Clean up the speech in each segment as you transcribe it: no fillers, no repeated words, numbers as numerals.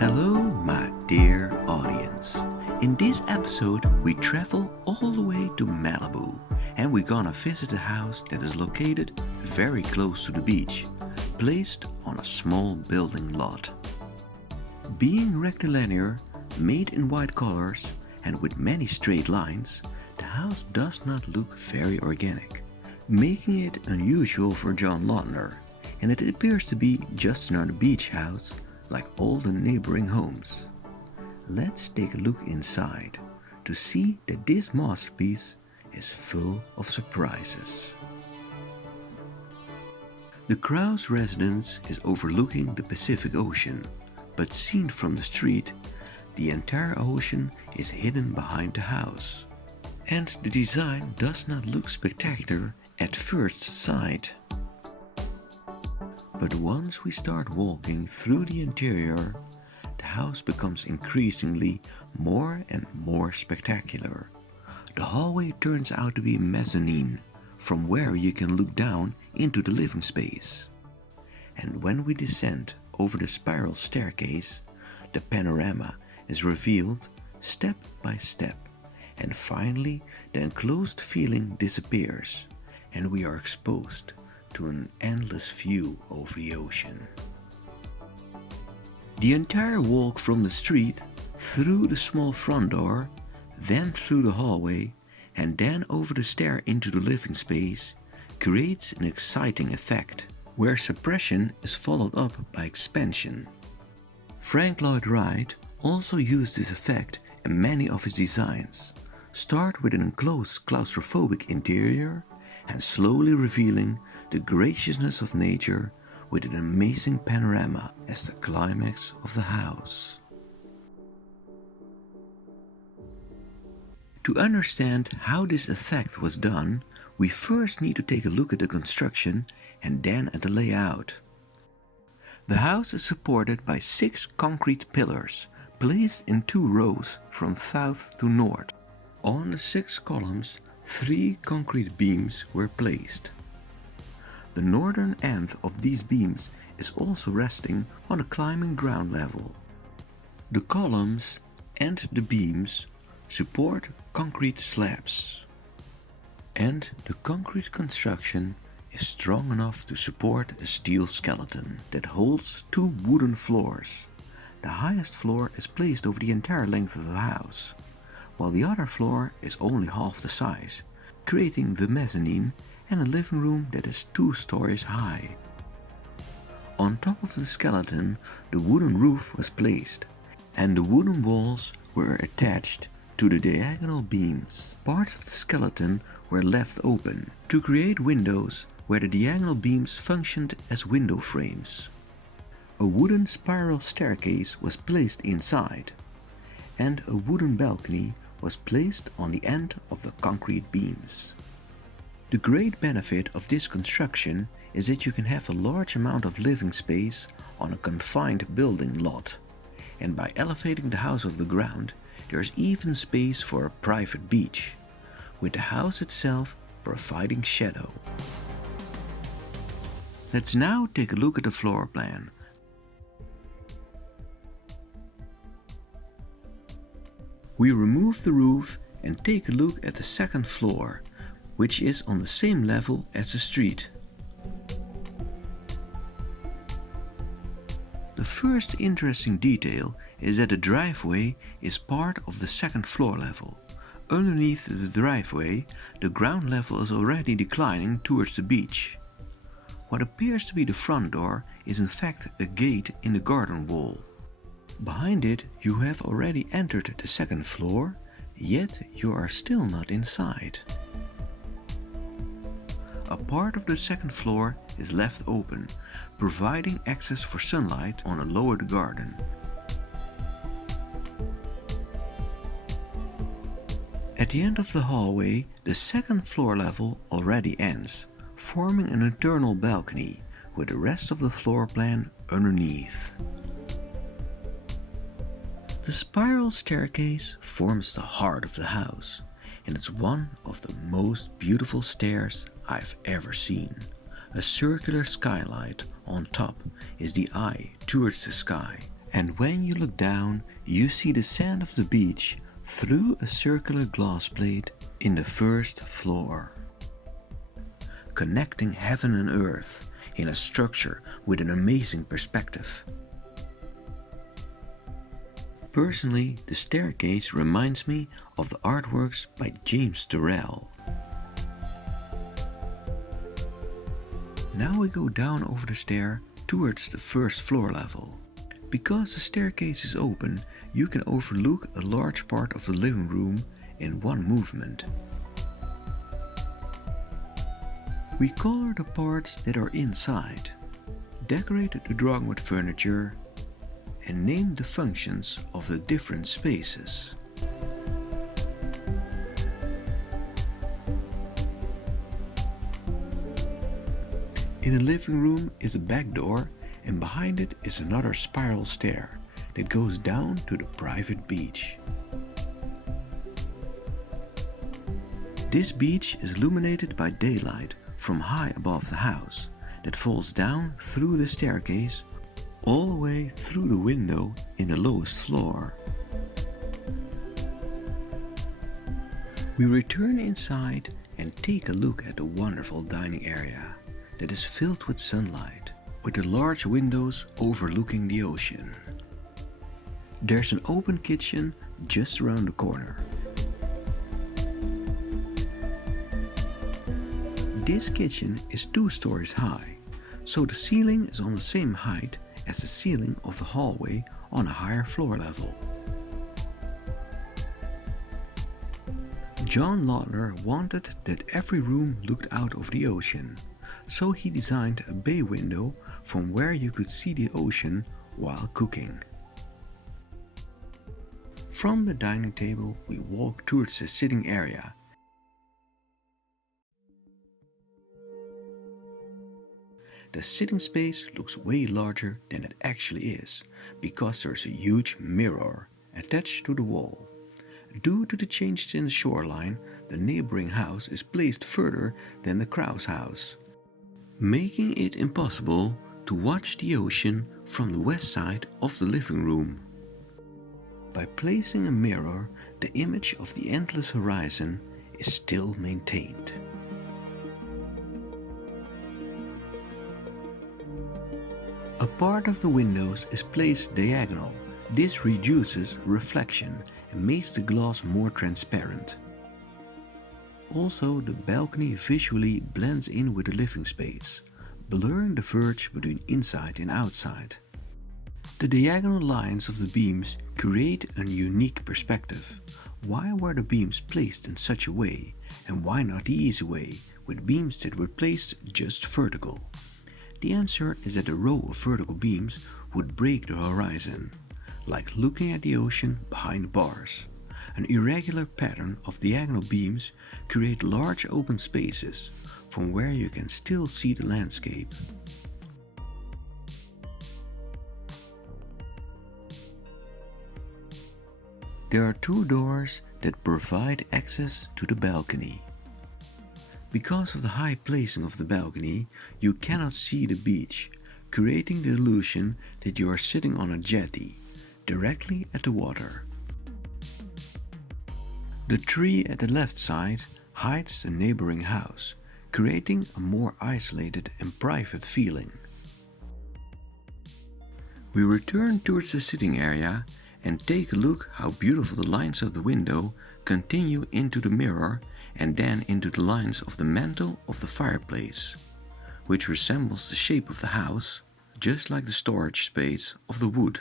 Hello, my dear audience. In this episode, we travel all the way to Malibu and we're gonna visit a house that is located very close to the beach, placed on a small building lot. Being rectilinear, made in white colors, and with many straight lines, the house does not look very organic, making it unusual for John Lautner, and it appears to be just another beach house like all the neighboring homes. Let's take a look inside to see that this masterpiece is full of surprises. The Krause residence is overlooking the Pacific Ocean, but seen from the street, the entire ocean is hidden behind the house. And the design does not look spectacular at first sight. But once we start walking through the interior, the house becomes increasingly more and more spectacular. The hallway turns out to be a mezzanine, from where you can look down into the living space. And when we descend over the spiral staircase, the panorama is revealed step by step, and finally the enclosed feeling disappears, and we are exposed to an endless view over the ocean. The entire walk from the street, through the small front door, then through the hallway, and then over the stair into the living space, creates an exciting effect, where suppression is followed up by expansion. Frank Lloyd Wright also used this effect in many of his designs. Start with an enclosed claustrophobic interior and slowly revealing the graciousness of nature with an amazing panorama as the climax of the house. To understand how this effect was done, we first need to take a look at the construction and then at the layout. The house is supported by 6 concrete pillars placed in 2 rows from south to north. On the 6 columns, 3 concrete beams were placed. The northern end of these beams is also resting on a climbing ground level. The columns and the beams support concrete slabs, and the concrete construction is strong enough to support a steel skeleton that holds 2 wooden floors. The highest floor is placed over the entire length of the house, while the other floor is only half the size, creating the mezzanine and a living room that is 2 stories high. On top of the skeleton, the wooden roof was placed, and the wooden walls were attached to the diagonal beams. Parts of the skeleton were left open to create windows where the diagonal beams functioned as window frames. A wooden spiral staircase was placed inside, and a wooden balcony was placed on the end of the concrete beams. The great benefit of this construction is that you can have a large amount of living space on a confined building lot, and by elevating the house off the ground, there is even space for a private beach, with the house itself providing shadow. Let's now take a look at the floor plan. We remove the roof and take a look at the second floor, which is on the same level as the street. The first interesting detail is that the driveway is part of the second floor level. Underneath the driveway, the ground level is already declining towards the beach. What appears to be the front door is in fact a gate in the garden wall. Behind it, you have already entered the second floor, yet you are still not inside. A part of the second floor is left open, providing access for sunlight on a lowered garden. At the end of the hallway, the second floor level already ends, forming an internal balcony with the rest of the floor plan underneath. The spiral staircase forms the heart of the house, and it's one of the most beautiful stairs I've ever seen. A circular skylight on top is the eye towards the sky, And when you look down, you see the sand of the beach through a circular glass plate in the first floor, connecting heaven and earth in a structure with an amazing perspective. Personally, the staircase reminds me of the artworks by James Turrell. Now we go down over the stair towards the first floor level. Because the staircase is open, you can overlook a large part of the living room in one movement. We color the parts that are inside, decorated the drawing with furniture, and named the functions of the different spaces. In the living room is a back door, and behind it is another spiral stair that goes down to the private beach. This beach is illuminated by daylight from high above the house that falls down through the staircase all the way through the window in the lowest floor. We return inside and take a look at the wonderful dining area that is filled with sunlight, with the large windows overlooking the ocean. There's an open kitchen just around the corner. This kitchen is 2 stories high, so the ceiling is on the same height as the ceiling of the hallway on a higher floor level. John Lautner wanted that every room looked out over the ocean, so he designed a bay window from where you could see the ocean while cooking. From the dining table we walk towards the sitting area. The sitting space looks way larger than it actually is, because there's a huge mirror attached to the wall. Due to the changes in the shoreline, the neighboring house is placed further than the Krause house, making it impossible to watch the ocean from the west side of the living room. By placing a mirror, the image of the endless horizon is still maintained. A part of the windows is placed diagonal. This reduces reflection and makes the glass more transparent. Also, the balcony visually blends in with the living space, blurring the verge between inside and outside. The diagonal lines of the beams create a unique perspective. Why were the beams placed in such a way, and why not the easy way, with beams that were placed just vertical? The answer is that a row of vertical beams would break the horizon, like looking at the ocean behind bars. An irregular pattern of diagonal beams create large open spaces from where you can still see the landscape. There are 2 doors that provide access to the balcony. Because of the high placing of the balcony, you cannot see the beach, creating the illusion that you are sitting on a jetty, directly at the water. The tree at the left side hides the neighboring house, creating a more isolated and private feeling. We return towards the sitting area and take a look how beautiful the lines of the window continue into the mirror and then into the lines of the mantel of the fireplace, which resembles the shape of the house, just like the storage space of the wood.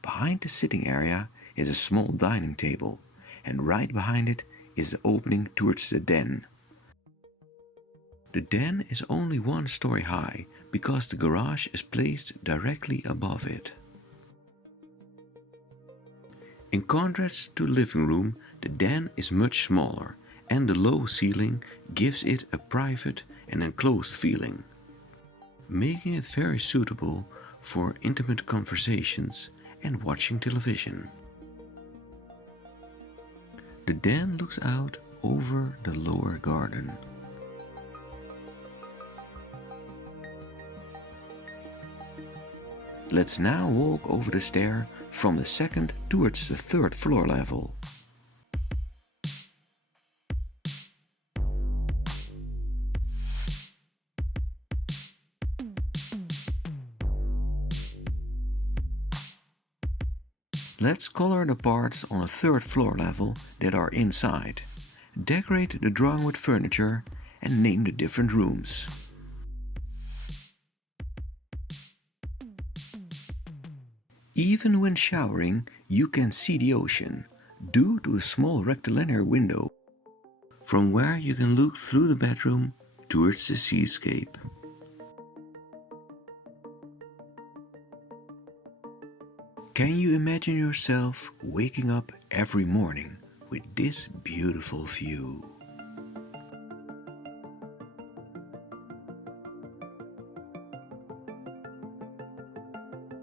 Behind the sitting area is a small dining table, and right behind it is the opening towards the den. The den is only 1 story high because the garage is placed directly above it. In contrast to the living room, the den is much smaller, and the low ceiling gives it a private and enclosed feeling, making it very suitable for intimate conversations and watching television. The den looks out over the lower garden. Let's now walk over the stair from the second towards the third floor level. Let's color the parts on the third floor level that are inside, decorate the drawing with furniture and name the different rooms. Even when showering, you can see the ocean due to a small rectilinear window from where you can look through the bedroom towards the seascape. Can you imagine yourself waking up every morning with this beautiful view?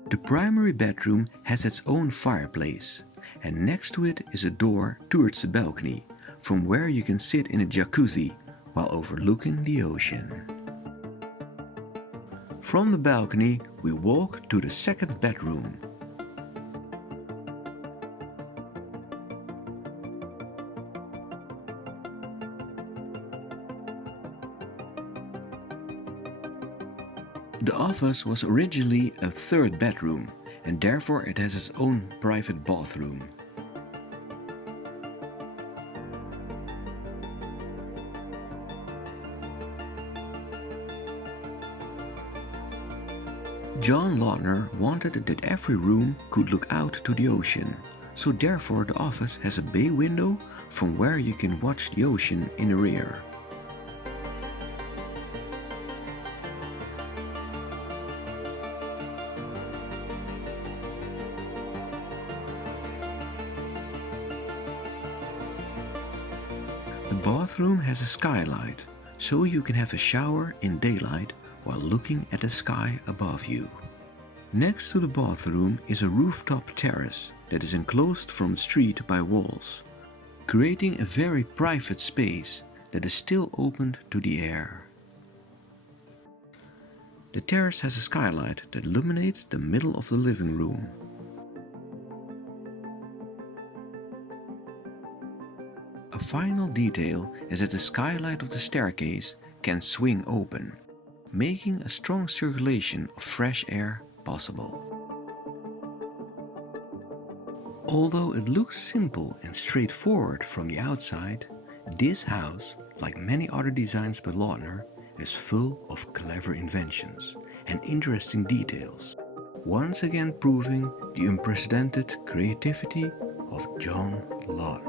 The primary bedroom has its own fireplace, and next to it is a door towards the balcony, from where you can sit in a jacuzzi while overlooking the ocean. From the balcony, we walk to the second bedroom. The office was originally a third bedroom, and therefore it has its own private bathroom. John Lautner wanted that every room could look out to the ocean, so therefore the office has a bay window from where you can watch the ocean in the rear. The bathroom has a skylight, so you can have a shower in daylight while looking at the sky above you. Next to the bathroom is a rooftop terrace that is enclosed from the street by walls, creating a very private space that is still opened to the air. The terrace has a skylight that illuminates the middle of the living room. A final detail is that the skylight of the staircase can swing open, making a strong circulation of fresh air possible. Although it looks simple and straightforward from the outside, this house, like many other designs by Lautner, is full of clever inventions and interesting details, once again proving the unprecedented creativity of John Lautner.